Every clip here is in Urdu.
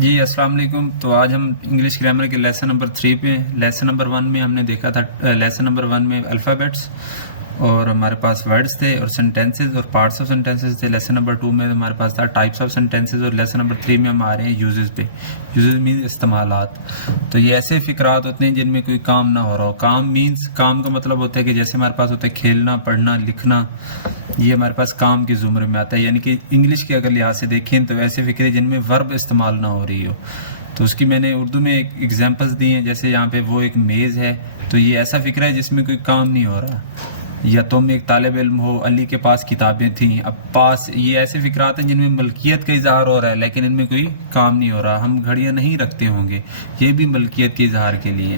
جی السلام علیکم. تو آج ہم انگلش گرامر کے لیسن نمبر 3 پہ. لیسن نمبر 1 میں ہم نے دیکھا تھا، لیسن نمبر 1 میں الفابیٹس اور ہمارے پاس ورڈز تھے اور سینٹینسز اور پارٹس آف سینٹینسز تھے. لیسن نمبر 2 میں ہمارے پاس تھا ٹائپس آف سینٹینسز، اور لیسن نمبر 3 میں ہم آ رہے ہیں یوزز پہ. یوزز مینز استعمالات. تو یہ ایسے فقرات ہوتے ہیں جن میں کوئی کام نہ ہو رہا ہو. کام مینز، کام کا مطلب ہوتا ہے کہ جیسے ہمارے پاس ہوتا ہے کھیلنا، پڑھنا، لکھنا، یہ ہمارے پاس کام کے زمرے میں آتا ہے. یعنی کہ انگلش کے اگر لحاظ سے دیکھیں تو ایسے فقرے جن میں ورب استعمال نہ ہو رہی ہو. تو اس کی میں نے اردو میں ایک ایگزامپلس دی ہیں، جیسے یہاں پہ وہ ایک میز ہے، تو یہ ایسا فقرہ ہے جس میں کوئی کام نہیں ہو رہا. یا تم ایک طالب علم ہو، علی کے پاس کتابیں تھیں. اب پاس، یہ ایسے فقرات ہیں جن میں ملکیت کا اظہار ہو رہا ہے لیکن ان میں کوئی کام نہیں ہو رہا. ہم گھڑیاں نہیں رکھتے ہوں گے، یہ بھی ملکیت کے اظہار کے لیے.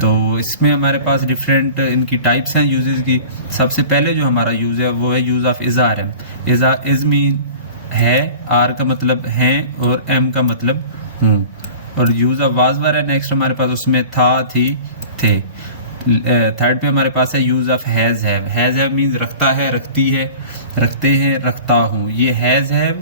تو اس میں ہمارے پاس ڈفرینٹ ان کی ٹائپس ہیں یوزز کی. سب سے پہلے جو ہمارا یوز ہے وہ ہے یوز آف اظہار ہے. از مین ہے، آر کا مطلب ہیں اور ایم کا مطلب ہوں. اور یوز آف واز ور ہے نیکسٹ ہمارے پاس، اس میں تھا، تھی، تھے. تھرڈ پہ ہمارے پاس ہے use of has have. Has have means رکھتا ہے، رکھتی ہے، رکھتے ہیں، رکھتا ہوں. یہ ہیز ہیو،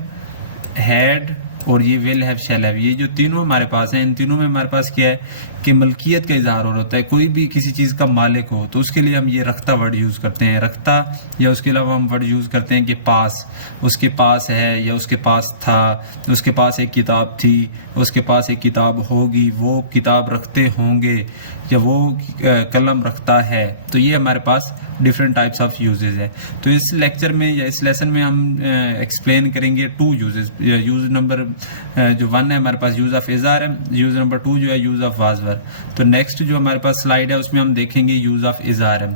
ہیڈ اور یہ ول ہیو، شیل ہیو، یہ جو تینوں ہمارے پاس ہیں، ان تینوں میں ہمارے پاس کیا ہے کہ ملکیت کا اظہار ہو رہا ہے. کوئی بھی کسی چیز کا مالک ہو تو اس کے لیے ہم یہ رکھتا ورڈ یوز کرتے ہیں. رکھتا، یا اس کے علاوہ ہم ورڈ یوز کرتے ہیں کہ پاس، اس کے پاس ہے یا اس کے پاس تھا، اس کے پاس ایک کتاب تھی، اس کے پاس ایک کتاب ہوگی، وہ کتاب رکھتے ہوں گے، یا وہ قلم رکھتا ہے. تو یہ ہمارے پاس ڈفرینٹ ٹائپس آف یوزز ہے. تو اس لیکچر میں یا اس لیسن میں ہم ایکسپلین کریں گے 2 یوزز. یوز نمبر جو 1 ہے ہمارے پاس یوز آف اظہار ہے. یوز نمبر 2 جو ہے یوز آف واز ور. تو نیکسٹ جو ہمارے پاس سلائیڈ ہے اس میں ہم دیکھیں گے یوز آف اظہار ہے.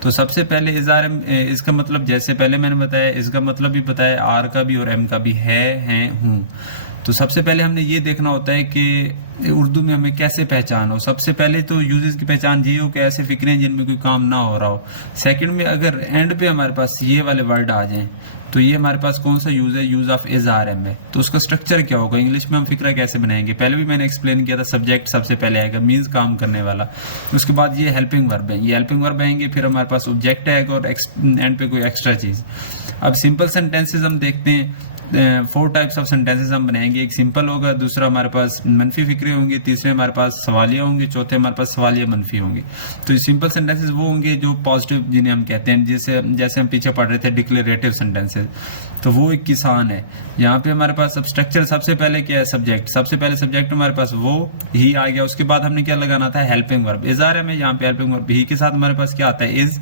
تو سب سے پہلے اظہار اس کا مطلب، جیسے پہلے میں نے بتایا، اس کا مطلب بھی بتایا، آر کا بھی اور ایم کا بھی، ہے، ہیں، ہوں. تو سب سے پہلے ہم نے یہ دیکھنا ہوتا ہے کہ اردو میں ہمیں کیسے پہچان ہو. سب سے پہلے تو یوزز کی پہچان یہ ہو کہ ایسے فقرے ہیں جن میں کوئی کام نہ ہو رہا ہو. سیکنڈ میں اگر اینڈ پہ ہمارے پاس یہ والے ورڈ آ جائیں تو یہ ہمارے پاس کون سا یوز ہے؟ یوز آف اظہار ہے. تو اس کا اسٹرکچر کیا ہوگا؟ انگلش میں ہم فقرہ کیسے بنائیں گے؟ پہلے بھی میں نے ایکسپلین کیا تھا، سبجیکٹ سب سے پہلے آئے گا، مینز کام کرنے والا. اس کے بعد یہ ہیلپنگ ورب ہیں، یہ ہیلپنگ ورب آئیں گے. پھر ہمارے پاس آبجیکٹ آئے گا اور اینڈ پہ کوئی ایکسٹرا چیز. اب سمپل سینٹینسز ہم دیکھتے ہیں. 4 ٹائپس آف سینٹینسز ہم بنائیں گے. ایک سمپل ہوگا، دوسرا ہمارے پاس منفی فقرے ہوں گے، تیسرے ہمارے پاس سوالیہ ہوں گے، چوتھے ہمارے پاس سوالیہ منفی ہوں گے. تو یہ سمپل سینٹینسز وہ ہوں گے جو پازیٹیو، جنہیں ہم کہتے ہیں، جیسے ہم پیچھے پڑھ رہے تھے ڈکلیریٹو سینٹینسز. تو وہ ایک کسان ہے. یہاں پہ ہمارے پاس اب اسٹرکچر سب سے پہلے کیا ہے؟ سبجیکٹ. سب سے پہلے سبجیکٹ ہمارے پاس وہ ہی آ گیا. اس کے بعد ہم نے کیا لگانا تھا؟ ہیلپنگ ورب. اظہار ہے میں یہاں پہ ہیلپنگ ورب ہی کے ساتھ ہمارے پاس کیا آتا ہے؟ از،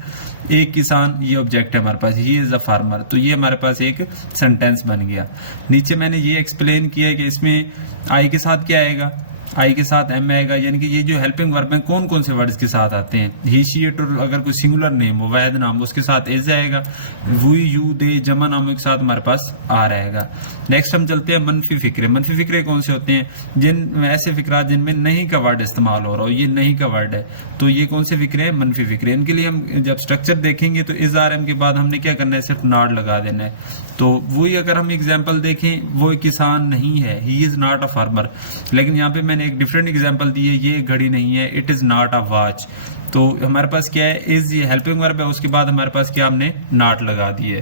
ایک کسان، یہ آبجیکٹ ہے ہمارے پاس، ہی از اے فارمر. تو یہ ہمارے پاس ایک سینٹینس بن گیا. نیچے میں نے یہ ایکسپلین کیا کہ اس میں آئی کے ساتھ کیا آئے گا؟ آئی کے ساتھ ایم آئے گا. یعنی کہ یہ جو ہیلپنگ ورب ہیں کون کون سے ورڈز کے ساتھ آتے ہیں؟ ہی، شی، اٹ، اور اگر کوئی سنگولر نیم ہو، واحد نام، اس کے ساتھ از آئے گا. وی، یو، دے، جمع ناموں کے ساتھ ہمارے پاس آ رہے گا. نیکسٹ ہم چلتے ہیں منفی فقرے. منفی فقرے کون سے ہوتے ہیں؟ ایسے فقرات جن میں نہیں کا ورڈ استعمال ہو رہا ہو. یہ نہیں کا ورڈ ہے، تو یہ کون سے فقرے ہیں؟ منفی فقرے. ان کے لیے ہم جب اسٹرکچر دیکھیں گے تو از، آر، ایم کے بعد ہم نے کیا کرنا ہے؟ صرف ناٹ لگا دینا ہے. تو وہی اگر ہم ایگزامپل دیکھیں، وہ کسان نہیں ہے، ہی از ناٹ اے فارمر. لیکن یہاں پہ میں نے ایک ڈفرینٹ ایگزامپل دی ہے، یہ گھڑی نہیں ہے، it is not a watch. تو ہمارے پاس کیا ہے؟ از، یہ ہیلپنگ ورب ہے. اس کے بعد ہمارے پاس کیا؟ ہم نے ناٹ لگا دی ہے.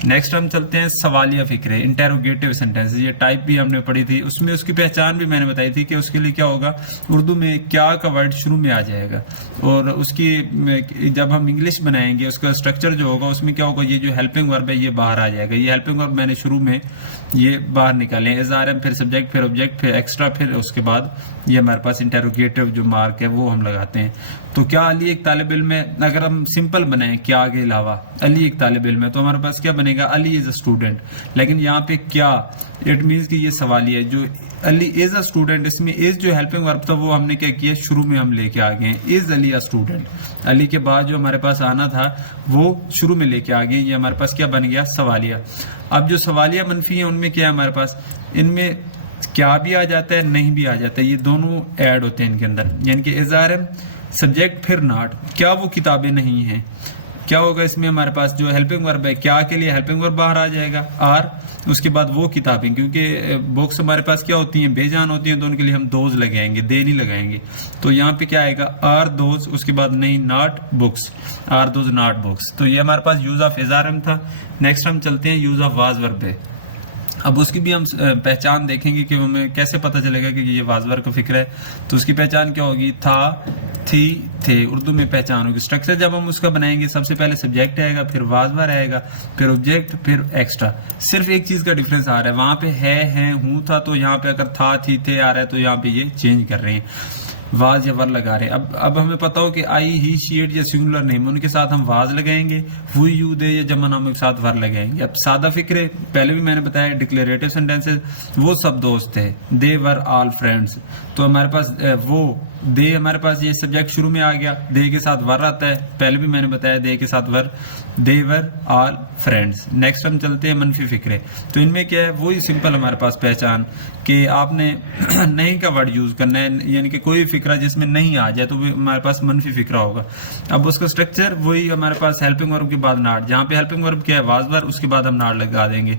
نیکسٹ ہم چلتے ہیں سوالیہ فقرے، انٹیروگیٹو سینٹینس. یہ ٹائپ بھی ہم نے پڑھی تھی، اس میں اس کی پہچان بھی میں نے بتائی تھی کہ اس کے لیے کیا ہوگا؟ اردو میں کیا کا ورڈ شروع میں آ جائے گا، اور اس کی جب ہم انگلش بنائیں گے اس کا اسٹرکچر جو ہوگا اس میں کیا ہوگا؟ یہ جو ہیلپنگ ورب ہے یہ باہر آ جائے گا. یہ ہیلپنگ ورب میں نے شروع میں یہ باہر نکالے ہیں، اظہار ہے، پھر سبجیکٹ، پھر آبجیکٹ، پھر ایکسٹرا، پھر اس کے بعد یہ ہمارے پاس انٹیروگیٹو جو مارک ہے وہ ہم لگاتے ہیں. تو کیا علی ایک طالب علم ہے؟ اگر ہم سمپل بنائیں کیا کے علاوہ، علی ایک طالب علم ہے، تو ہمارے پاس کیا بنے گا؟ علی از اے اسٹوڈنٹ. لیکن یہاں پہ کیا، اٹ مینس کہ یہ سوالیہ ہے. جو علی از اے اسٹوڈنٹ، اس میں از جو ہیلپنگ ورب تھا وہ ہم نے کیا کیا؟ شروع میں ہم لے کے آ گئے ہیں، از علی اے اسٹوڈنٹ. علی کے بعد جو ہمارے پاس آنا تھا وہ شروع میں لے کے آ گئے. یہ ہمارے پاس کیا بن گیا؟ سوالیہ. اب جو سوالیہ منفی ہیں ان میں کیا ہے ہمارے پاس؟ ان میں کیا بھی آ جاتا ہے، نہیں بھی آ جاتا ہے. یہ دونوں ایڈ ہوتے ہیں ان کے اندر. یعنی کہ اظہار ہے، سبجیکٹ، پھر ناٹ. کیا وہ کتابیں نہیں ہیں؟ کیا ہوگا اس میں؟ ہمارے پاس جو ہیلپنگ ورب ہے، کیا کے لیے ہیلپنگ ورب باہر آ جائے گا، آر. اس کے بعد وہ کتابیں، کیونکہ بکس ہمارے پاس کیا ہوتی ہیں؟ بے جان ہوتی ہیں، تو ان کے لیے ہم دوز لگائیں گے، دے نہیں لگائیں گے. تو یہاں پہ کیا آئے گا؟ Are those. اس کے بعد نہیں، not books, are those not books. تو یہ ہمارے پاس یوز آف اظہار تھا. نیکسٹ ہم چلتے ہیں یوز آف واز ورب ہے. اب اس کی بھی ہم پہچان دیکھیں گے کہ ہمیں کیسے پتہ چلے گا کہ یہ واز-ور کا فکر ہے. تو اس کی پہچان کیا ہوگی؟ تھا، تھی، تھے. اردو میں پہچان ہوگی. اسٹرکچر جب ہم اس کا بنائیں گے، سب سے پہلے سبجیکٹ آئے گا، پھر واز-ور آئے گا، پھر آبجیکٹ، پھر ایکسٹرا. صرف ایک چیز کا ڈفرینس آ رہا ہے، وہاں پہ ہے، ہیں، ہوں، تھا، تو یہاں پہ اگر تھا، تھی، تھے آ رہا ہے تو یہاں پہ یہ چینج کر رہے ہیں، واز یا ور لگا رہے ہیں. اب ہمیں پتا ہو کہ آئی، ہی، شی، اٹ یا سنگولر نیم، ان کے ساتھ ہم واز لگائیں گے، وی، یو، دے یا جمع ناموں کے ساتھ ور لگائیں گے. اب سادہ فکر ہے، پہلے بھی میں نے بتایا ڈکلیریٹو سینٹینسز، وہ سب دوست تھے، دے ور آل فرینڈس. تو ہمارے پاس وہ دے، ہمارے پاس یہ سبجیکٹ شروع میں آ گیا، دے کے ساتھ ور آتا ہے، پہلے بھی میں نے بتایا دے کے ساتھ ور، دے ور آل فرینڈس. نیکسٹ ہم چلتے ہیں منفی فکرے. تو ان میں کیا ہے؟ وہی سمپل ہمارے پاس پہچان کہ آپ نے نہیں کا ورڈ یوز کرنا ہے، یعنی کہ کوئی فکرہ جس میں نہیں آ جائے تو وہ ہمارے پاس منفی فکرہ ہوگا. اب اس کا اسٹرکچر وہی ہمارے پاس ہیلپنگ ورب کے بعد ناٹ، جہاں پہ ہیلپنگ ورب کیا ہے؟ واز-ور، اس کے بعد ہم ناٹ لگا دیں گے.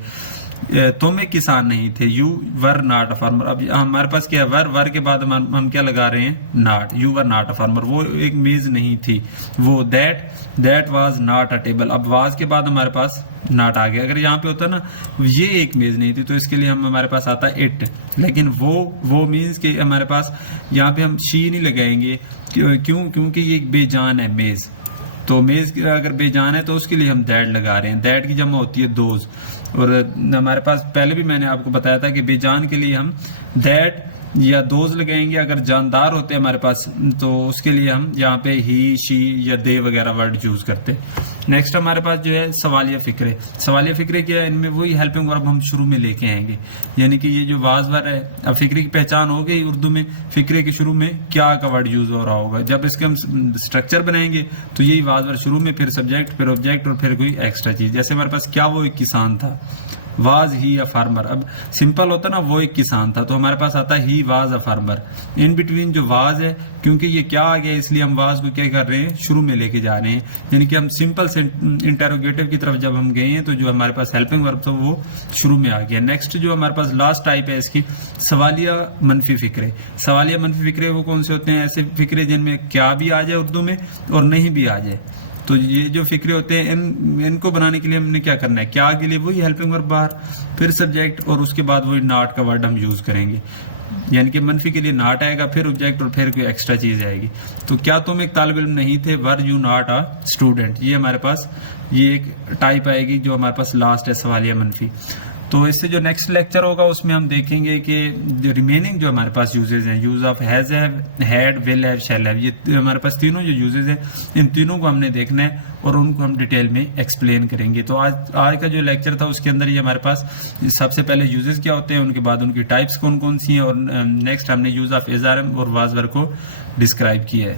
تم ایک کسان نہیں تھے، you were not a farmer. اب ہمارے پاس کیا ہے؟ ور کے بعد ہم کیا لگا رہے ہیں؟ Not. You were not a farmer, وہ ایک میز نہیں تھی. وہ that was not a table. اب واز کے بعد ہمارے پاس ناٹ آ گیا. اگر یہاں پہ ہوتا نا یہ ایک میز نہیں تھی تو اس کے لیے ہمارے پاس آتا اٹ. لیکن وہ مینز کہ ہمارے پاس یہاں پہ ہم شی نہیں لگائیں گے. کیوں؟ کیونکہ یہ ایک بے جان ہے میز. تو میز اگر بے جان ہے تو اس کے لیے ہم دیٹ لگا رہے ہیں. دیٹ کی جمع ہوتی ہے دوز. اور ہمارے پاس پہلے بھی میں نے آپ کو بتایا تھا کہ بے جان کے لیے ہم دیٹ یا دوز لگائیں گے. اگر جاندار ہوتے ہمارے پاس تو اس کے لیے ہم یہاں پہ ہی، شی یا دے وغیرہ ورڈ یوز کرتے. نیکسٹ ہمارے پاس جو ہے سوالیہ فکرے. سوالیہ فکرے کیا ہے؟ ان میں وہی ہیلپنگ ورب ہم شروع میں لے کے آئیں گے، یعنی کہ یہ جو واز-ور ہے. اب فکرے کی پہچان ہو گئی اردو میں، فکرے کے شروع میں کیا کا ورڈ یوز ہو رہا ہوگا. جب اس کے ہم اسٹرکچر بنائیں گے تو یہی واز-ور شروع میں، پھر سبجیکٹ، پھر آبجیکٹ اور پھر کوئی ایکسٹرا چیز. جیسے ہمارے پاس کیا وہ ایک کسان تھا، واز ہی اے فارمر. اب سمپل ہوتا نا وہ ایک کسان تھا تو ہمارے پاس آتا ہی was a farmer. In between جو واز ہے، کیونکہ یہ کیا آ گیا اس لیے ہم واز کو کیا کر رہے ہیں؟ شروع میں لے کے جا رہے ہیں. یعنی کہ ہم سمپل سے انٹروگیٹو کی طرف جب ہم گئے ہیں تو جو ہمارے پاس ہیلپنگ ورب تھا وہ شروع میں آ گیا. نیکسٹ جو ہمارے پاس لاسٹ ٹائپ ہے اس کی، سوالیہ منفی فکرے. سوالیہ منفی فکرے وہ کون سے ہوتے ہیں؟ ایسے فکرے جن میں کیا بھی آ جائے اردو میں اور نہیں بھی آ جائے. تو یہ جو فکرے ہوتے ہیں ان کو بنانے کے لیے ہم نے کیا کرنا ہے؟ کیا کے لیے وہی ہیلپنگ ورب باہر، پھر سبجیکٹ اور اس کے بعد وہی ناٹ کا ورڈ ہم یوز کریں گے. یعنی کہ منفی کے لیے ناٹ آئے گا، پھر آبجیکٹ اور پھر کوئی ایکسٹرا چیز آئے گی. تو کیا تم ایک طالب علم نہیں تھے؟ Were you not a student. یہ ہمارے پاس یہ ایک ٹائپ آئے گی جو ہمارے پاس لاسٹ ہے سوالیہ منفی. تو اس سے جو نیکسٹ لیکچر ہوگا اس میں ہم دیکھیں گے کہ ریمیننگ جو ہمارے پاس یوزز ہیں، use of has have, had, will have, shall have, یہ ہمارے پاس تینوں جو یوزز ہیں ان تینوں کو ہم نے دیکھنا ہے اور ان کو ہم ڈیٹیل میں ایکسپلین کریں گے. تو آج کا جو لیکچر تھا اس کے اندر یہ ہمارے پاس سب سے پہلے یوزز کیا ہوتے ہیں، ان کے بعد ان کی ٹائپس کون کون سی ہیں، اور نیکسٹ ہم نے use of is are am اور واز ور کو ڈسکرائب کیا ہے.